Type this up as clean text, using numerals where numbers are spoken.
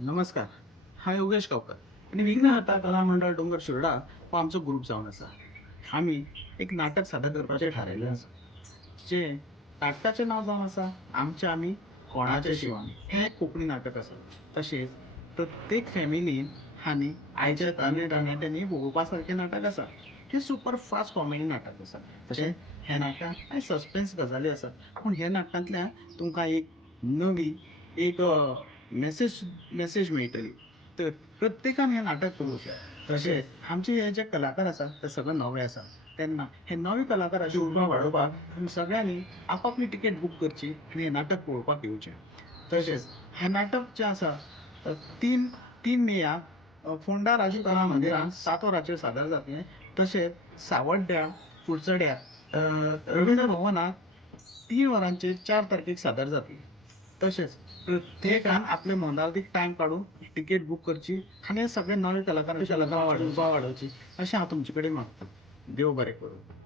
नमस्कार. हांव योगेश गांवकर आनी विघ्न हाता कला मंडळ डोंगर शिरोडा हो आमचो ग्रूप जावन आसा. आमी एक नाटक सादर करपाचें थारायिल्लें आसा. जें नाटकाचें नांव जावन आसा आमचे आमी कोणाचे शिवानी. हें एक कोंकणी नाटक आसा. तशेंच प्रत्येक फॅमिलीन आनी आयच्या तरणाट्यांनी पळोवपा सारकें नाटक आसा. हें सुपर फास्ट कॉमेडी नाटक आसा. तशेंच ह्या नाटकांत कांय सस्पेन्स गजाली आसात. पूण ह्या नाटकांतल्यान तुमकां एक नवी एक मेसेज मेळटली. तर प्रत्येकान हें नाटक पळोवचें. तशेंच आमचे हे जे कलाकार आसात ते सगळे नवे आसात. तेन्ना हे नवे कलाकाराची उर्बा वाडोवपाक तुमी सगळ्यांनी आपआपली तिकेट बूक करची आनी हें नाटक पळोवपाक येवचें. तशेंच हें नाटक जें आसा 3 मेयाक फोंडा राजू कला मंदिरांत 7 वरांचेर सादर जातलें. तशेंच सावड्ड्या कुडचड्या रवींद्र भवनांत 3 वरांचेर 4 तारखेक सादर जातलें. तशेंच प्रत्येकान आपले मोलादीक टायम काडून तिकेट बूक करची आनी हे सगळे नवे कलाकारांची उर्बा वाडोवची अशें हांव तुमचे कडेन मागतां. देव बरें करूं.